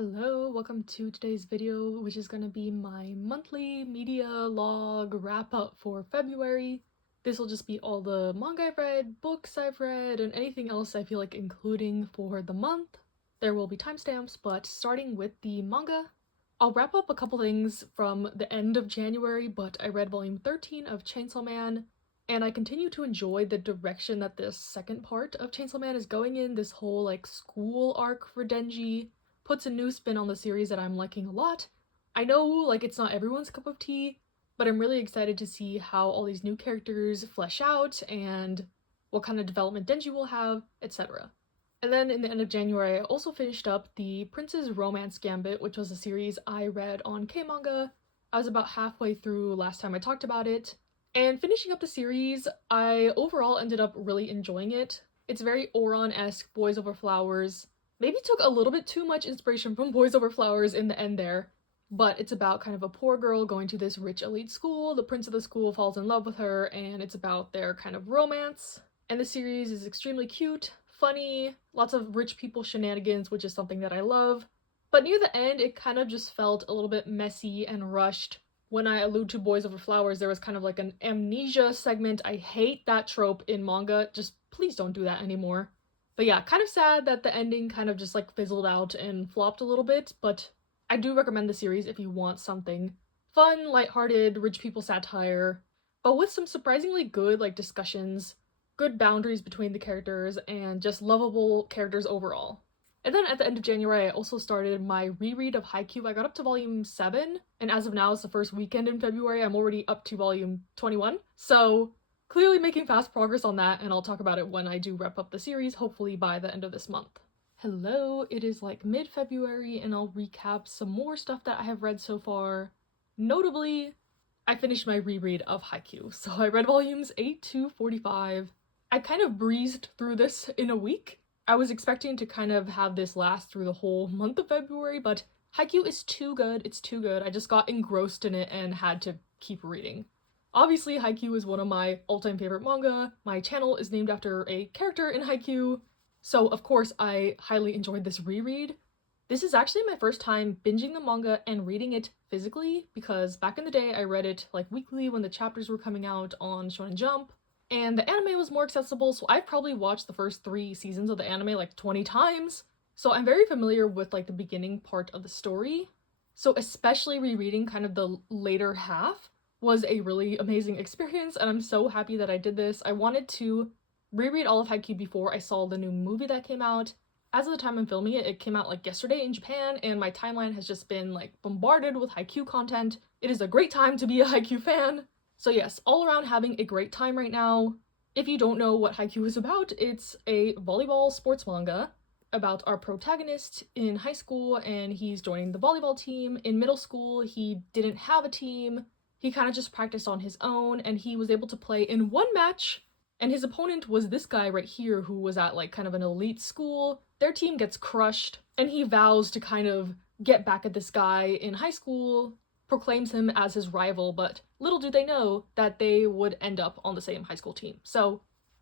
Hello, welcome to today's video, which is going to be my monthly media log wrap-up for February. This will just be all the manga I've read, books I've read, and anything else I feel like including for the month. There will be timestamps, but starting with the manga, I'll wrap up a couple things from the end of January, but I read volume 13 of Chainsaw Man, and I continue to enjoy the direction that this second part of Chainsaw Man is going in, this whole like school arc for Denji. Puts a new spin on the series that I'm liking a lot. I know like it's not everyone's cup of tea, but I'm really excited to see how all these new characters flesh out and what kind of development Denji will have, etc. And then in the end of January, I also finished up the Prince's Romance Gambit, which was a series I read on K-Manga. I was about halfway through last time I talked about it. And finishing up the series, I overall ended up really enjoying it. It's very Oran-esque, Boys Over Flowers. Maybe took a little bit too much inspiration from Boys Over Flowers in the end there, but it's about kind of a poor girl going to this rich elite school. The prince of the school falls in love with her, and it's about their kind of romance. And the series is extremely cute, funny, lots of rich people shenanigans, which is something that I love. But near the end, it kind of just felt a little bit messy and rushed. When I allude to Boys Over Flowers, there was kind of like an amnesia segment. I hate that trope in manga. Just please don't do that anymore. But yeah, kind of sad that the ending kind of just like fizzled out and flopped a little bit, but I do recommend the series if you want something fun, lighthearted, rich people satire, but with some surprisingly good like discussions, good boundaries between the characters, and just lovable characters overall. And then at the end of January, I also started my reread of Haikyuu. I got up to volume 7, and as of now, it's the first weekend in February, I'm already up to volume 21, so clearly making fast progress on that, and I'll talk about it when I do wrap up the series, hopefully by the end of this month. Hello, it is like mid-February, and I'll recap some more stuff that I have read so far. Notably, I finished my reread of Haikyuu, so I read volumes 8 to 45. I kind of breezed through this in a week. I was expecting to kind of have this last through the whole month of February, but Haikyuu is too good, it's too good. I just got engrossed in it and had to keep reading. Obviously, Haikyuu is one of my all-time favorite manga. My channel is named after a character in Haikyuu, so of course I highly enjoyed this reread. This is actually my first time binging the manga and reading it physically, because back in the day I read it like weekly when the chapters were coming out on Shonen Jump, and the anime was more accessible, so I've probably watched the first 3 seasons of the anime like 20 times, so I'm very familiar with like the beginning part of the story. So especially rereading kind of the later half was a really amazing experience, and I'm so happy that I did this. I wanted to reread all of Haikyuu before I saw the new movie that came out. As of the time I'm filming it, it came out like yesterday in Japan, and my timeline has just been like bombarded with Haikyuu content. It is a great time to be a Haikyuu fan. So yes, all around having a great time right now. If you don't know what Haikyuu is about, it's a volleyball sports manga about our protagonist in high school, and he's joining the volleyball team. In middle school, he didn't have a team. He kind of just practiced on his own, and he was able to play in one match, and his opponent was this guy right here who was at like kind of an elite school. Their team gets crushed, and he vows to kind of get back at this guy in high school, proclaims him as his rival, but little do they know that they would end up on the same high school team. So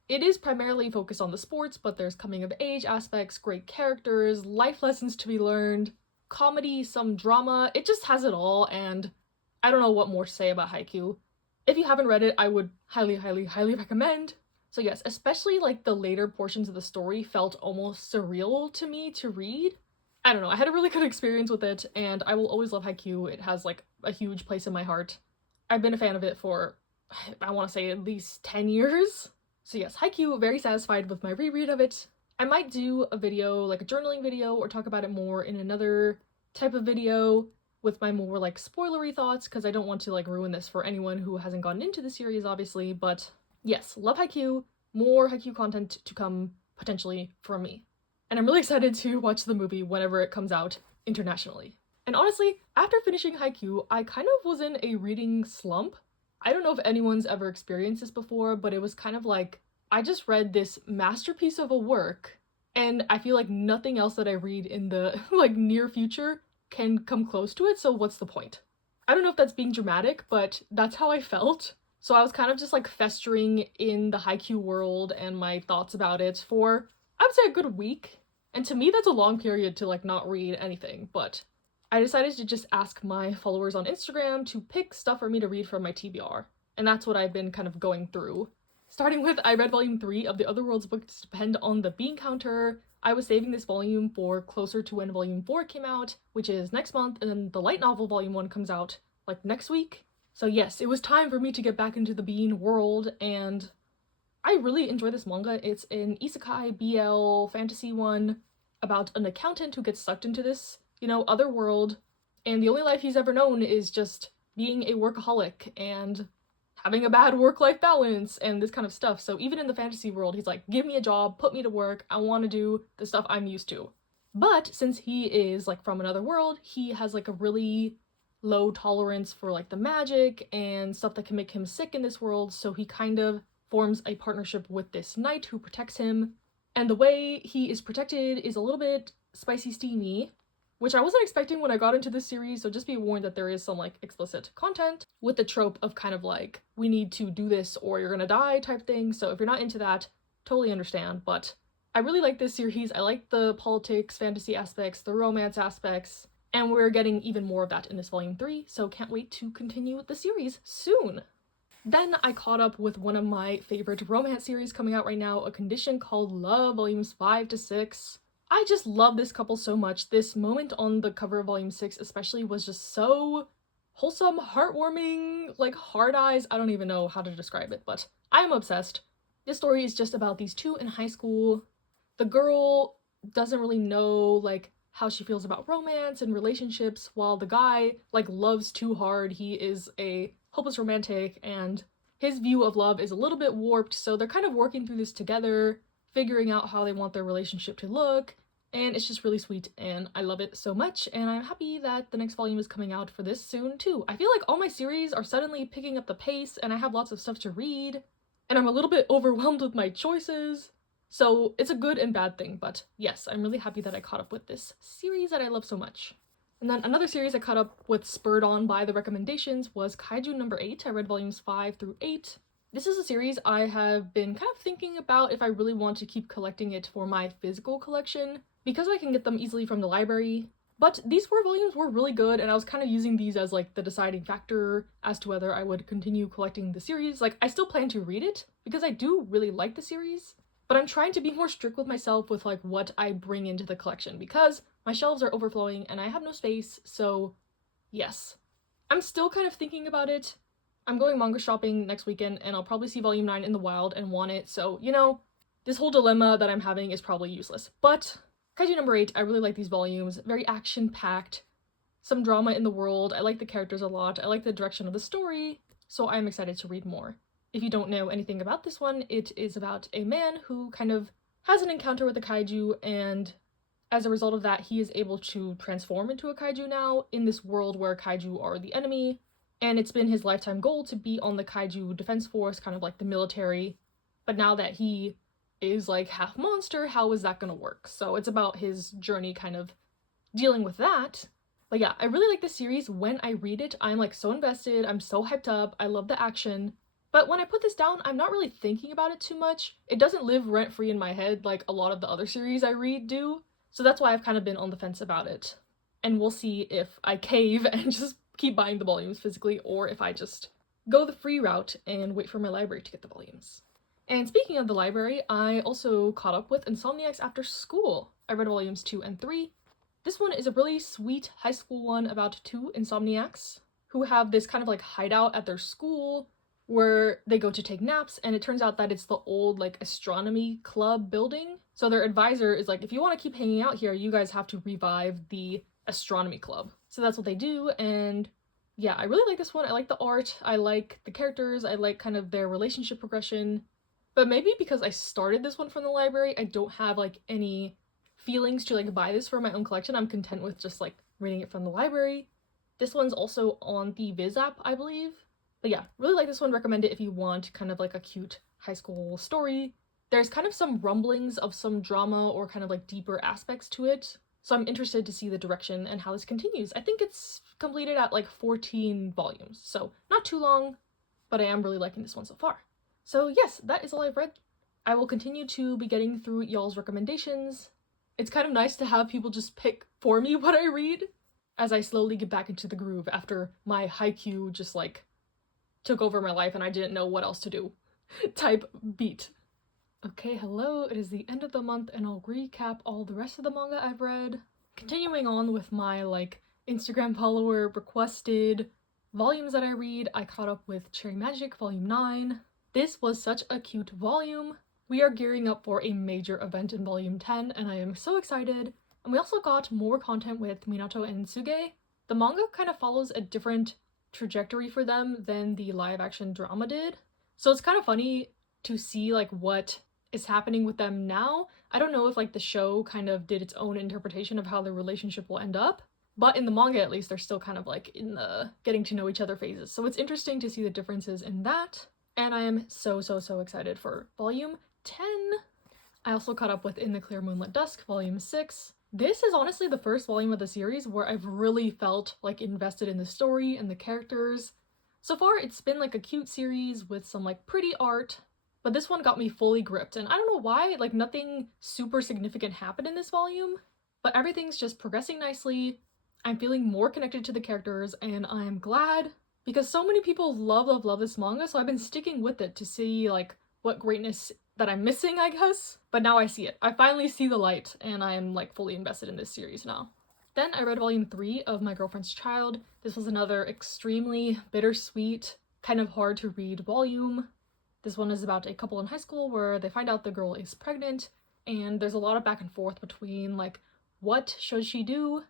it is primarily focused on the sports, but there's coming of age aspects, great characters, life lessons to be learned, comedy, some drama. It just has it all, and I don't know what more to say about Haikyuu. If you haven't read it, I would highly, highly, highly recommend. So yes, especially like the later portions of the story felt almost surreal to me to read. I don't know, I had a really good experience with it, and I will always love Haikyuu. It has like a huge place in my heart. I've been a fan of it for, I want to say at least 10 years. So yes, Haikyuu, very satisfied with my reread of it. I might do a video, like a journaling video, or talk about it more in another type of video with my more like spoilery thoughts, because I don't want to like ruin this for anyone who hasn't gotten into the series, obviously. But yes, love Haikyuu, more Haikyuu content to come potentially from me. And I'm really excited to watch the movie whenever it comes out internationally. And honestly, after finishing Haikyuu, I kind of was in a reading slump. I don't know if anyone's ever experienced this before, but it was kind of like, I just read this masterpiece of a work, and I feel like nothing else that I read in the like near future can come close to it, so what's the point? I don't know if that's being dramatic, but that's how I felt. So I was kind of just like festering in the Haikyuu world and my thoughts about it for, I would say, a good week. And to me, that's a long period to like not read anything, but I decided to just ask my followers on Instagram to pick stuff for me to read from my TBR. And that's what I've been kind of going through. Starting with, I read volume 3 of the Other Worlds book to depend on the bean counter. I was saving this volume for closer to when volume 4 came out, which is next month, and then the light novel volume 1 comes out like next week. So yes, it was time for me to get back into the bean world, and I really enjoy this manga. It's an isekai BL fantasy one about an accountant who gets sucked into this, other world, and the only life he's ever known is just being a workaholic and having a bad work-life balance and this kind of stuff. So even in the fantasy world, he's like, give me a job, put me to work, I want to do the stuff I'm used to. But since he is like from another world, he has like a really low tolerance for like the magic and stuff that can make him sick in this world, so he kind of forms a partnership with this knight who protects him. And the way he is protected is a little bit spicy steamy, which I wasn't expecting when I got into this series, so just be warned that there is some like explicit content with the trope of kind of like, we need to do this or you're gonna die type thing. So if you're not into that, totally understand. But I really like this series. I like the politics, fantasy aspects, the romance aspects, and we're getting even more of that in this volume 3, so can't wait to continue the series soon. Then I caught up with one of my favorite romance series coming out right now, A Condition Called Love, volumes 5 to 6. I just love this couple so much. This moment on the cover of volume 6 especially was just so wholesome, heartwarming, like hard eyes. I don't even know how to describe it, but I am obsessed. This story is just about these two in high school. The girl doesn't really know like how she feels about romance and relationships, while the guy like loves too hard. He is a hopeless romantic and his view of love is a little bit warped, so they're kind of working through this together, figuring out how they want their relationship to look, and it's just really sweet and I love it so much, and I'm happy that the next volume is coming out for this soon too. I feel like all my series are suddenly picking up the pace and I have lots of stuff to read, and I'm a little bit overwhelmed with my choices. So it's a good and bad thing, but yes, I'm really happy that I caught up with this series that I love so much. And then another series I caught up with spurred on by the recommendations was Kaiju number 8. I read volumes 5 through 8. This is a series I have been kind of thinking about if I really want to keep collecting it for my physical collection, because I can get them easily from the library. But these 4 volumes were really good, and I was kind of using these as like the deciding factor as to whether I would continue collecting the series. Like, I still plan to read it because I do really like the series, but I'm trying to be more strict with myself with like what I bring into the collection because my shelves are overflowing and I have no space. So yes, I'm still kind of thinking about it. I'm going manga shopping next weekend and I'll probably see volume 9 in the wild and want it, so this whole dilemma that I'm having is probably useless. But Kaiju number 8, I really like these volumes. Very action-packed, some drama in the world. I like the characters a lot. I like the direction of the story, so I'm excited to read more. If you don't know anything about this one, it is about a man who kind of has an encounter with a kaiju, and as a result of that, he is able to transform into a kaiju now in this world where kaiju are the enemy, and it's been his lifetime goal to be on the kaiju defense force, kind of like the military, but now that he is like half monster, how is that gonna work? So it's about his journey kind of dealing with that. But yeah, I really like this series. When I read it, I'm like so invested, I'm so hyped up, I love the action. But when I put this down, I'm not really thinking about it too much. It doesn't live rent-free in my head like a lot of the other series I read do. So that's why I've kind of been on the fence about it. And we'll see if I cave and just keep buying the volumes physically, or if I just go the free route and wait for my library to get the volumes. And speaking of the library, I also caught up with Insomniacs After School. I read volumes 2 and 3. This one is a really sweet high school one about 2 insomniacs who have this kind of like hideout at their school where they go to take naps, and it turns out that it's the old like astronomy club building. So their advisor is like, if you want to keep hanging out here, you guys have to revive the astronomy club. So that's what they do, and yeah, I really like this one. I like the art, I like the characters, I like kind of their relationship progression. But maybe because I started this one from the library, I don't have like any feelings to like buy this for my own collection. I'm content with just like reading it from the library. This one's also on the Viz app, I believe. But yeah, really like this one. Recommend it if you want kind of like a cute high school story. There's kind of some rumblings of some drama or kind of like deeper aspects to it, so I'm interested to see the direction and how this continues. I think it's completed at like 14 volumes, so not too long, but I am really liking this one so far. So yes, that is all I've read. I will continue to be getting through y'all's recommendations. It's kind of nice to have people just pick for me what I read as I slowly get back into the groove after my haiku just like took over my life and I didn't know what else to do type beat. Okay, hello, it is the end of the month and I'll recap all the rest of the manga I've read. Continuing on with my like Instagram follower requested volumes that I read, I caught up with Cherry Magic Volume 9. This was such a cute volume. We are gearing up for a major event in Volume 10 and I am so excited. And we also got more content with Minato and Tsuge. The manga kind of follows a different trajectory for them than the live action drama did. So it's kind of funny to see like what is happening with them now. I don't know if like the show kind of did its own interpretation of how their relationship will end up, but in the manga at least they're still kind of like in the getting to know each other phases. So it's interesting to see the differences in that. And I am so excited for Volume 10. I also caught up with In the Clear Moonlit Dusk, Volume 6. This is honestly the first volume of the series where I've really felt like invested in the story and the characters. So far it's been like a cute series with some like pretty art, but this one got me fully gripped, and I don't know why, like nothing super significant happened in this volume, but everything's just progressing nicely. I'm feeling more connected to the characters, and I'm glad because so many people love this manga, so I've been sticking with it to see like what greatness that I'm missing, I guess. But now I see it. I finally see the light, and I am like fully invested in this series now. Then I read Volume 3 of My Girlfriend's Child. This was another extremely bittersweet, kind of hard to read volume. This one is about a couple in high school where they find out the girl is pregnant, and there's a lot of back and forth between like, what should she do?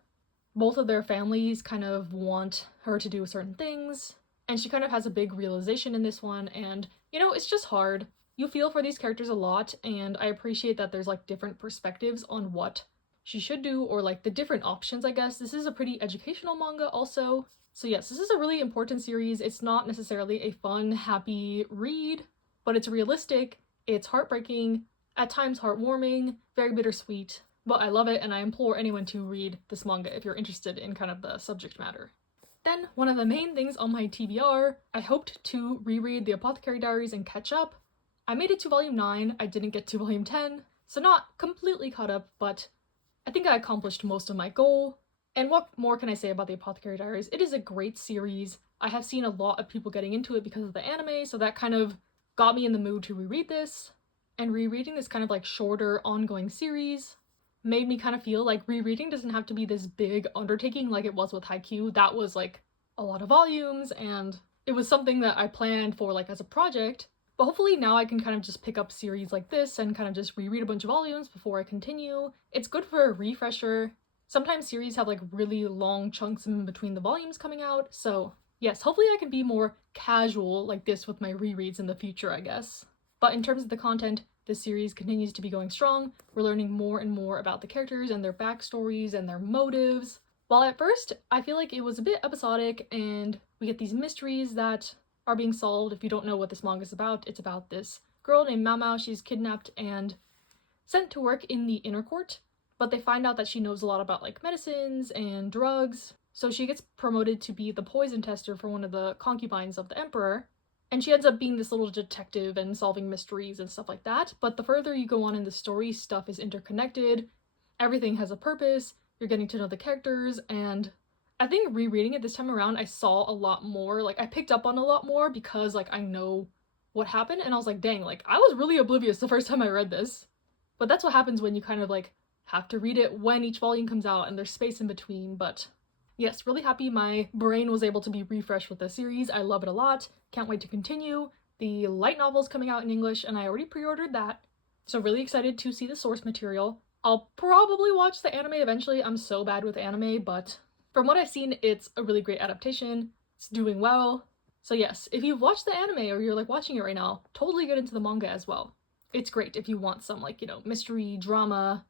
Both of their families kind of want her to do certain things, and she kind of has a big realization in this one, and you know, it's just hard. You feel for these characters a lot, and I appreciate that there's like different perspectives on what she should do, or like the different options, I guess. This is a pretty educational manga also. So yes, this is a really important series. It's not necessarily a fun, happy read, but it's realistic, it's heartbreaking, at times heartwarming, very bittersweet, but I love it and I implore anyone to read this manga if you're interested in kind of the subject matter. Then, one of the main things on my TBR, I hoped to reread The Apothecary Diaries and catch up. I made it to Volume 9, I didn't get to Volume 10, so not completely caught up, but I think I accomplished most of my goal. And what more can I say about The Apothecary Diaries? It is a great series. I have seen a lot of people getting into it because of the anime, so that kind of got me in the mood to reread this. And rereading this kind of like shorter, ongoing series made me kind of feel like rereading doesn't have to be this big undertaking like it was with Haikyuu. That was like a lot of volumes, and it was something that I planned for like as a project. But hopefully now I can kind of just pick up series like this and kind of just reread a bunch of volumes before I continue. It's good for a refresher. Sometimes series have like really long chunks in between the volumes coming out, so yes, hopefully I can be more casual like this with my rereads in the future, I guess. But in terms of the content, this series continues to be going strong. We're learning more and more about the characters and their backstories and their motives. While at first, I feel like it was a bit episodic and we get these mysteries that are being solved. If you don't know what this manga is about, it's about this girl named Mao Mao. She's kidnapped and sent to work in the inner court, but they find out that she knows a lot about like medicines and drugs. So she gets promoted to be the poison tester for one of the concubines of the emperor, and she ends up being this little detective and solving mysteries and stuff like that. But the further you go on in the story, stuff is interconnected, everything has a purpose, you're getting to know the characters, and I think rereading it this time around, I saw a lot more, like I picked up on a lot more because like I know what happened, and I was like, dang, like I was really oblivious the first time I read this. But that's what happens when you kind of like have to read it when each volume comes out and there's space in between. But yes, really happy my brain was able to be refreshed with the series. I love it a lot. Can't wait to continue. The light novel's coming out in English and I already pre-ordered that. So really excited to see the source material. I'll probably watch the anime eventually. I'm so bad with anime, but from what I've seen, it's a really great adaptation. It's doing well. So yes, if you've watched the anime or you're like watching it right now, totally get into the manga as well. It's great if you want some like, you know, mystery, drama,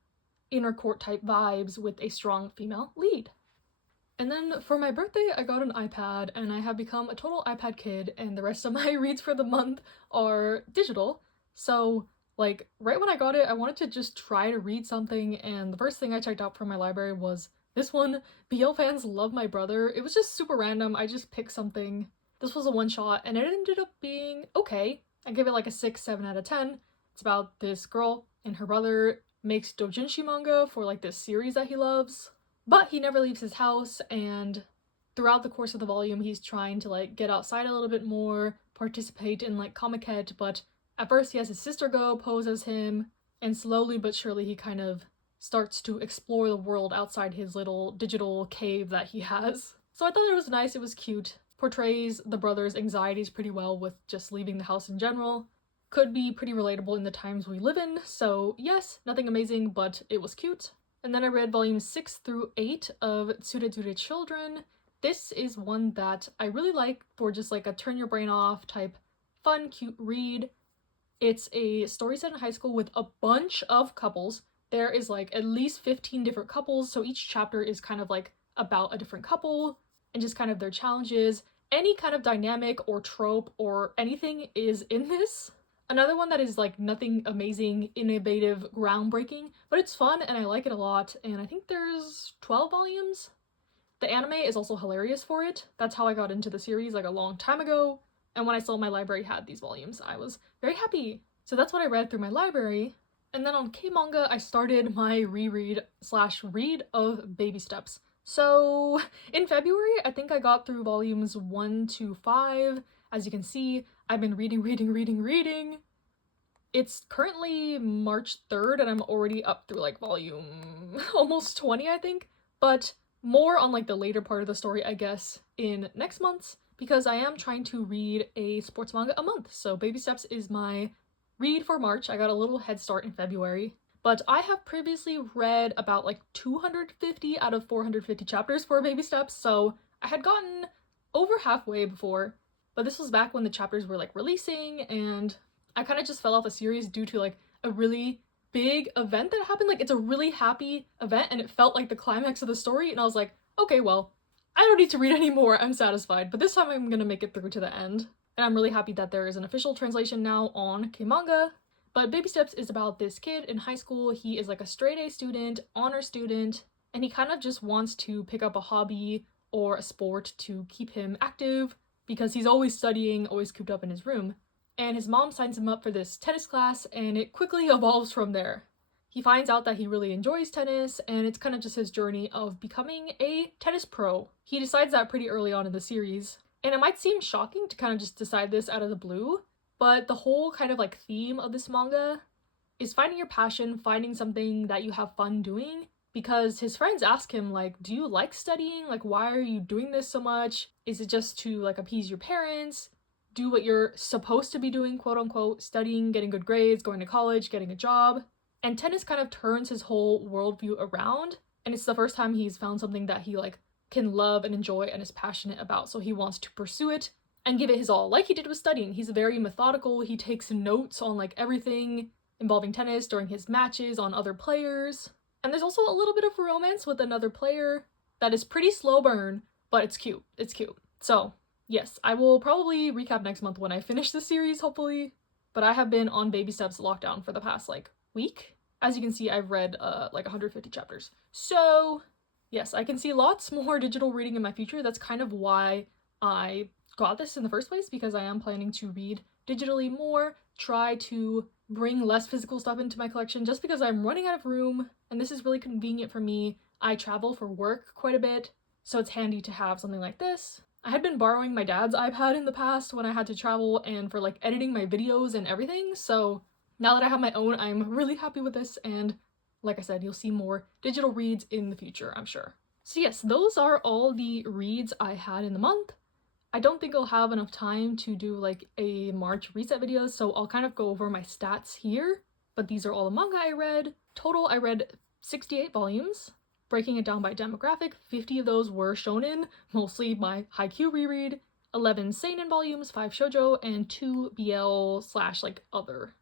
inner court type vibes with a strong female lead. And then for my birthday, I got an iPad and I have become a total iPad kid, and the rest of my reads for the month are digital. So like right when I got it, I wanted to just try to read something, and the first thing I checked out from my library was this one, BL Fans Love My Brother. It was just super random. I just picked something. This was a one-shot and it ended up being okay. I give it like a 6-7 out of 10. It's about this girl and her brother makes doujinshi manga for like this series that he loves. But he never leaves his house, and throughout the course of the volume he's trying to like get outside a little bit more, participate in like comiket, but at first he has his sister go pose as him, and slowly but surely he kind of starts to explore the world outside his little digital cave that he has. So I thought it was nice, it was cute. Portrays the brother's anxieties pretty well with just leaving the house in general. Could be pretty relatable in the times we live in, so yes, nothing amazing, but it was cute. And then I read volumes 6 through 8 of Tsurezure Children. This is one that I really like for just like a turn your brain off type fun, cute read. It's a story set in high school with a bunch of couples. There is like at least 15 different couples, so each chapter is kind of like about a different couple and just kind of their challenges. Any kind of dynamic or trope or anything is in this. Another one that is like nothing amazing, innovative, groundbreaking, but it's fun and I like it a lot, and I think there's 12 volumes. The anime is also hilarious for it. That's how I got into the series like a long time ago, and when I saw my library had these volumes, I was very happy. So that's what I read through my library. And then on K-Manga, I started my reread / read of Baby Steps. So in February, I think I got through volumes 1 to 5. As you can see, I've been reading. It's currently March 3rd and I'm already up through like volume almost 20, I think. But more on like the later part of the story, I guess, in next month's, because I am trying to read a sports manga a month. So Baby Steps is my read for March. I got a little head start in February. But I have previously read about like 250 out of 450 chapters for Baby Steps, so I had gotten over halfway before, but this was back when the chapters were like releasing, and I kind of just fell off the series due to like a really big event that happened. Like, it's a really happy event and it felt like the climax of the story, and I was like, okay, well, I don't need to read anymore, I'm satisfied. But this time I'm gonna make it through to the end, and I'm really happy that there is an official translation now on K-Manga. But Baby Steps is about this kid in high school. He is like a straight A student, honor student, and he kind of just wants to pick up a hobby or a sport to keep him active because he's always studying, always cooped up in his room. And his mom signs him up for this tennis class, and it quickly evolves from there. He finds out that he really enjoys tennis, and it's kind of just his journey of becoming a tennis pro. He decides that pretty early on in the series, and it might seem shocking to kind of just decide this out of the blue, but the whole kind of like theme of this manga is finding your passion, finding something that you have fun doing, because his friends ask him like, do you like studying? Like, why are you doing this so much? Is it just to like appease your parents? Do what you're supposed to be doing, quote unquote, studying, getting good grades, going to college, getting a job. And tennis kind of turns his whole worldview around, and it's the first time he's found something that he like can love and enjoy and is passionate about, so he wants to pursue it and give it his all, like he did with studying. He's very methodical, he takes notes on like everything involving tennis during his matches on other players. And there's also a little bit of romance with another player that is pretty slow burn, but it's cute. It's cute. So yes, I will probably recap next month when I finish the series, hopefully. But I have been on Baby Steps lockdown for the past like week. As you can see, I've read like 150 chapters. So yes, I can see lots more digital reading in my future. That's kind of why I got this in the first place, because I am planning to read digitally more, try to bring less physical stuff into my collection just because I'm running out of room, and this is really convenient for me. I travel for work quite a bit, so it's handy to have something like this. I had been borrowing my dad's iPad in the past when I had to travel and for like editing my videos and everything, so now that I have my own, I'm really happy with this, and like I said, you'll see more digital reads in the future, I'm sure. So yes, those are all the reads I had in the month. I don't think I'll have enough time to do like a March reset video, so I'll kind of go over my stats here, but these are all the manga I read. Total, I read 68 volumes. Breaking it down by demographic, 50 of those were shonen, mostly my Haikyuu reread, 11 seinen volumes, 5 shoujo, and 2 BL / like other.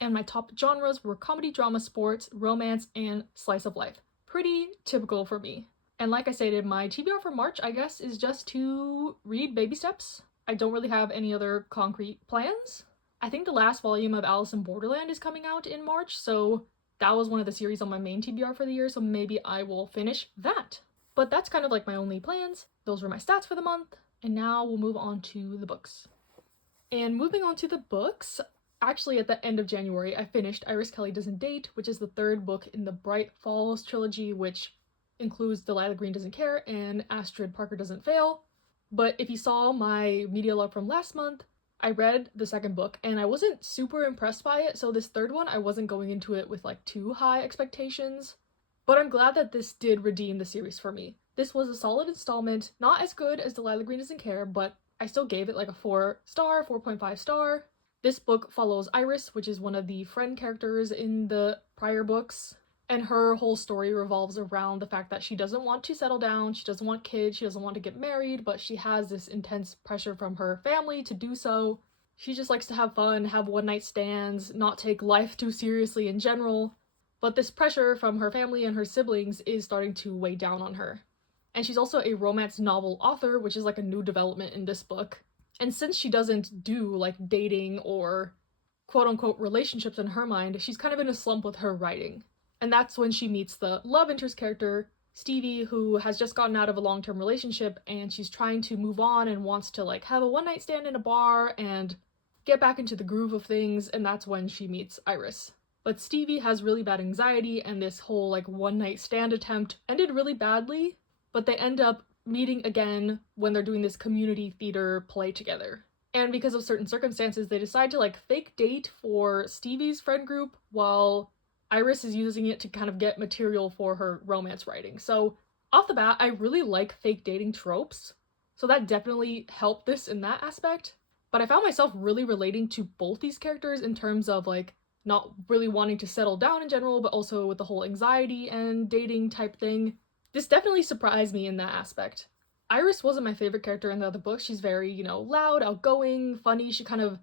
And my top genres were comedy, drama, sports, romance, and slice of life. Pretty typical for me. And like I stated, my TBR for March, I guess, is just to read Baby Steps. I don't really have any other concrete plans. I think the last volume of Alice in Borderland is coming out in March, so that was one of the series on my main TBR for the year, so maybe I will finish that. But that's kind of like my only plans. Those were my stats for the month, and now we'll move on to the books. And moving on to the books, Actually, at the end of January, I finished Iris Kelly Doesn't Date, which is the third book in the Bright Falls trilogy, which includes Delilah Green Doesn't Care and Astrid Parker Doesn't Fail. But if you saw my media log from last month, I read the second book and I wasn't super impressed by it, so this third one I wasn't going into it with like too high expectations. But I'm glad that this did redeem the series for me. This was a solid installment, not as good as Delilah Green Doesn't Care, but I still gave it like a 4-star, 4.5 star. This book follows Iris, which is one of the friend characters in the prior books, and her whole story revolves around the fact that she doesn't want to settle down, she doesn't want kids, she doesn't want to get married, but she has this intense pressure from her family to do so. She just likes to have fun, have one-night stands, not take life too seriously in general. But this pressure from her family and her siblings is starting to weigh down on her. And she's also a romance novel author, which is like a new development in this book. And since she doesn't do like dating or quote-unquote relationships in her mind, she's kind of in a slump with her writing. And that's when she meets the love interest character, Stevie, who has just gotten out of a long-term relationship and she's trying to move on and wants to like have a one-night stand in a bar and get back into the groove of things, and that's when she meets Iris. But Stevie has really bad anxiety, and this whole like one-night stand attempt ended really badly, but they end up meeting again when they're doing this community theater play together. And because of certain circumstances, they decide to like fake date for Stevie's friend group while Iris is using it to kind of get material for her romance writing. So off the bat, I really like fake dating tropes, so that definitely helped this in that aspect. But I found myself really relating to both these characters in terms of like not really wanting to settle down in general, but also with the whole anxiety and dating type thing. This definitely surprised me in that aspect. Iris wasn't my favorite character in the other books. She's very, loud, outgoing, funny. She kind of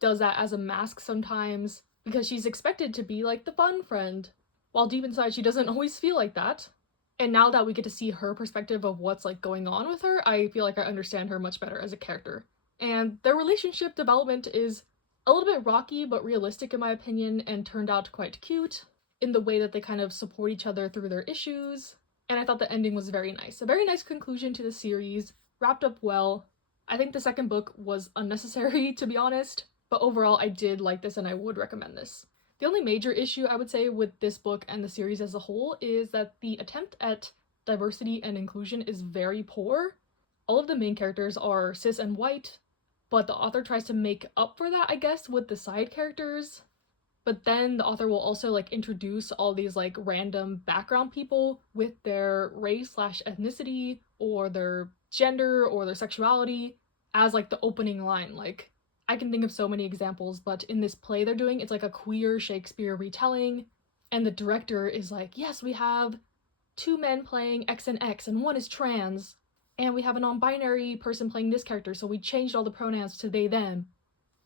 does that as a mask sometimes because she's expected to be like the fun friend, while deep inside she doesn't always feel like that. And now that we get to see her perspective of what's like going on with her, I feel like I understand her much better as a character. And their relationship development is a little bit rocky but realistic in my opinion, and turned out quite cute in the way that they kind of support each other through their issues. And I thought the ending was very nice. A very nice conclusion to the series, wrapped up well. I think the second book was unnecessary, to be honest, but overall I did like this and I would recommend this. The only major issue I would say with this book and the series as a whole is that the attempt at diversity and inclusion is very poor. All of the main characters are cis and white, but the author tries to make up for that, I guess, with the side characters. But then the author will also like introduce all these like random background people with their race/ethnicity or their gender or their sexuality as like the opening line. Like, I can think of so many examples, but in this play they're doing, it's like a queer Shakespeare retelling, and the director is like, yes, we have 2 men playing X and X and one is trans, and we have a non-binary person playing this character, so we changed all the pronouns to they, them.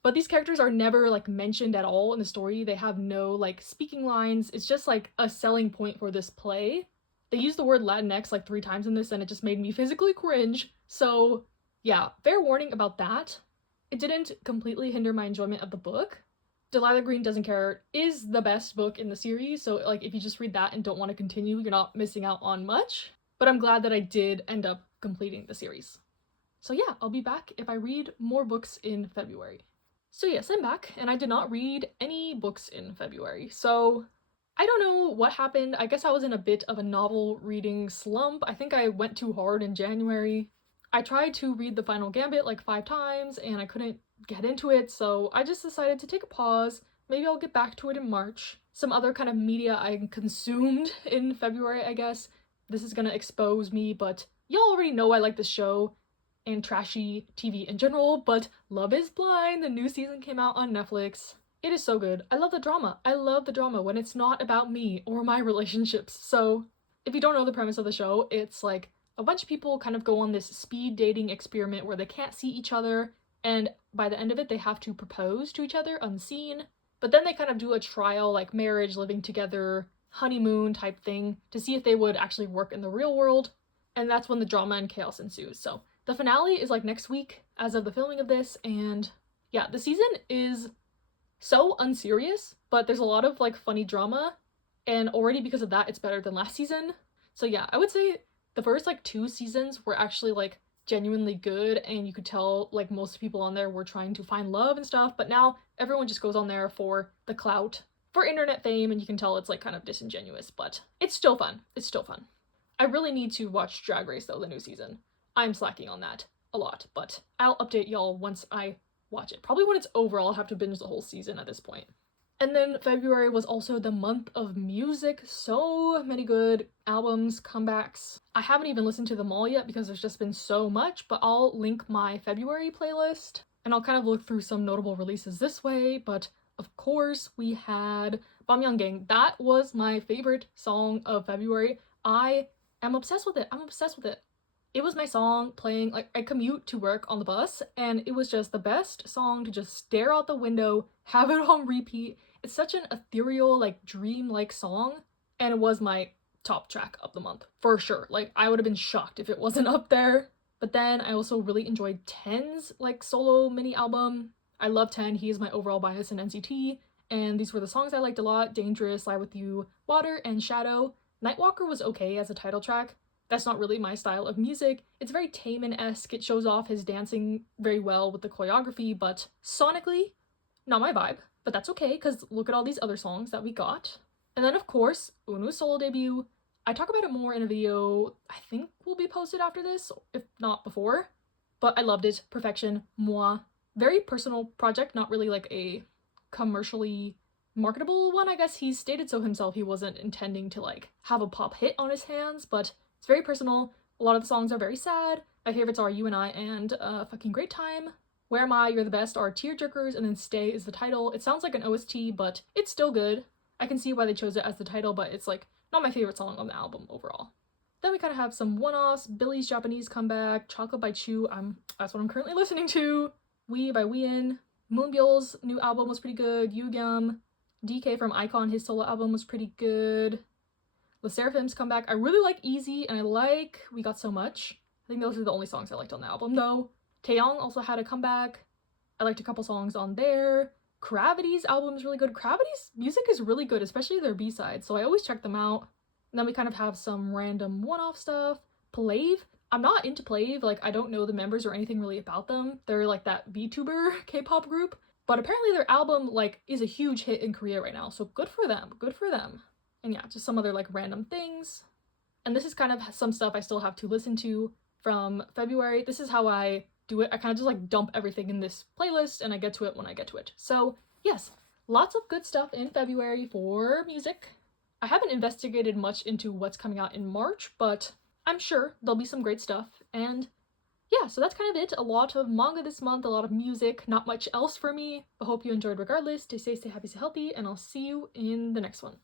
But these characters are never like mentioned at all in the story. They have no like speaking lines. It's just like a selling point for this play. They use the word Latinx like 3 times in this and it just made me physically cringe. So yeah, fair warning about that. It didn't completely hinder my enjoyment of the book. Delilah Green Doesn't Care is the best book in the series, so like if you just read that and don't want to continue, you're not missing out on much. But I'm glad that I did end up completing the series. So yeah, I'll be back if I read more books in February. So yes, I'm back, and I did not read any books in February, so I don't know what happened. I guess I was in a bit of a novel reading slump. I think I went too hard in January. I tried to read The Final Gambit like 5 times, and I couldn't get into it, so I just decided to take a pause. Maybe I'll get back to it in March. Some other kind of media I consumed in February, I guess. This is gonna expose me, but y'all already know I like this show and trashy TV in general, but Love is Blind, the new season came out on Netflix. It is so good. I love the drama. I love the drama when it's not about me or my relationships. So if you don't know the premise of the show, it's like a bunch of people kind of go on this speed dating experiment where they can't see each other, and by the end of it they have to propose to each other unseen. But then they kind of do a trial, like marriage, living together, honeymoon type thing, to see if they would actually work in the real world, and that's when the drama and chaos ensues. So the finale is like next week as of the filming of this, and yeah, the season is so unserious, but there's a lot of like funny drama, and already because of that it's better than last season. So yeah, I would say the first like 2 seasons were actually like genuinely good, and you could tell like most people on there were trying to find love and stuff, but now everyone just goes on there for the clout, for internet fame, and you can tell it's like kind of disingenuous, but it's still fun. It's still fun. I really need to watch Drag Race though, the new season. I'm slacking on that a lot, but I'll update y'all once I watch it. Probably when it's over, I'll have to binge the whole season at this point. And then February was also the month of music. So many good albums, comebacks. I haven't even listened to them all yet because there's just been so much, but I'll link my February playlist and I'll kind of look through some notable releases this way. But of course, we had Bamyangang. That was my favorite song of February. I am obsessed with it. I'm obsessed with it. It was my song playing, like, I commute to work on the bus, and it was just the best song to just stare out the window, have it on repeat. It's such an ethereal, like, dream-like song, and it was my top track of the month, for sure. Like, I would have been shocked if it wasn't up there. But then I also really enjoyed Ten's, like, solo mini album. I love Ten, he is my overall bias in NCT, and these were the songs I liked a lot: Dangerous, Lie With You, Water, and Shadow. Nightwalker was okay as a title track. That's not really my style of music. It's very Taemin-esque. It shows off his dancing very well with the choreography, but sonically, not my vibe. But that's okay, because look at all these other songs that we got. And then, of course, Unu's solo debut. I talk about it more in a video I think will be posted after this, if not before. But I loved it. Perfection. Moi. Very personal project, not really like a commercially marketable one. I guess he stated so himself. He wasn't intending to like have a pop hit on his hands, but it's very personal. A lot of the songs are very sad. My favorites are You and I and Fucking Great Time. Where Am I, You're the Best are tearjerkers, and then Stay is the title. It sounds like an OST, but it's still good. I can see why they chose it as the title, but it's like not my favorite song on the album overall. Then we kind of have some one-offs. Billy's Japanese comeback, Chocolate by Chu, that's what I'm currently listening to. We by Wheein. Moonbyul's new album was pretty good. Yugyeom. DK from iKON, his solo album was pretty good. Le Seraphim's comeback. I really like Easy, and I like We Got So Much. I think those are the only songs I liked on the album, though. Taeyong also had a comeback. I liked a couple songs on there. Gravity's album is really good. Gravity's music is really good, especially their B-sides, so I always check them out. And then we kind of have some random one-off stuff. Plave. I'm not into Plave. Like, I don't know the members or anything really about them. They're like that VTuber K-pop group. But apparently their album, like, is a huge hit in Korea right now, so good for them. Good for them. And yeah, just some other, like, random things. And this is kind of some stuff I still have to listen to from February. This is how I do it. I kind of just, like, dump everything in this playlist, and I get to it when I get to it. So, yes, lots of good stuff in February for music. I haven't investigated much into what's coming out in March, but I'm sure there'll be some great stuff. And yeah, so that's kind of it. A lot of manga this month, a lot of music, not much else for me. I hope you enjoyed regardless. Stay safe, stay happy, stay healthy, and I'll see you in the next one.